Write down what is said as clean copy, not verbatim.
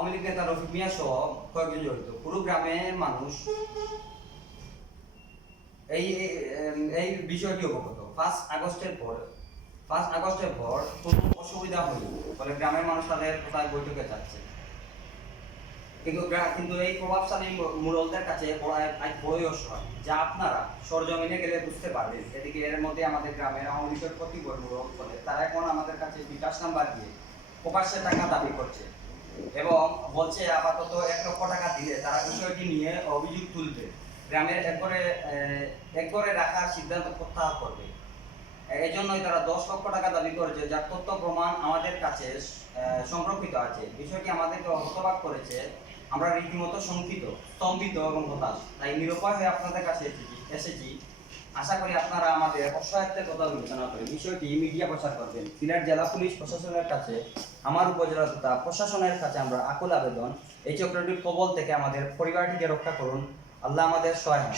আওয়ামী লীগ নেতা রফিক মিয়া সহ কয়েকজন জড়িত। পুরো গ্রামের মানুষ এই এই বিষয়টি অবগত। 5 আগস্টের পর কোনো অসুবিধা হয়নি বলে গ্রামের মানুষ তাদের কোথায় বৈঠকে যাচ্ছে। কিন্তু এই প্রভাবশালী মুরলদের কাছে বড়ই অসহায়, যা আপনারা সরজমিনে গেলে বুঝতে পারবেন। এদিকে এর মধ্যে আমাদের গ্রামের আওয়ামী লীগের প্রতিবল মুরল বলে তারা এখন আমাদের কাছে বিকাশ নাম্বার দিয়ে প্রকাশ্যে টাকা দাবি করছে এবং বলছে আপাতত 1 লক্ষ টাকা দিলে তারা বিষয়টি নিয়ে অভিযোগ তুলবে, গ্রামের একবারে রাখার সিদ্ধান্ত প্রত্যাহার করবে। এই জন্যই তারা 10 লক্ষ টাকা দাবি করেছে, যার তথ্য প্রমাণ আমাদের কাছে সংরক্ষিত আছে। বিষয়টি আমাদেরকে হতবাক করেছে। আমরা রীতিমতো শঙ্কিত, স্তম্ভিত এবং হতাশ। তাই নিরুপায় হয়ে আপনাদের কাছে এসেছি। আশা করি আপনারা আমাদের অসহায়ত্বের কথা বিবেচনা করে বিষয়টি মিডিয়া প্রচার করবেন। সিলেট জেলা পুলিশ প্রশাসনের কাছে, আমার উপজেলা তথা প্রশাসনের কাছে আমরা আকুল আবেদন, এই চক্রটির কবল থেকে আমাদের পরিবারটিকে রক্ষা করুন। আল্লাহ আমাদের সহায় হন।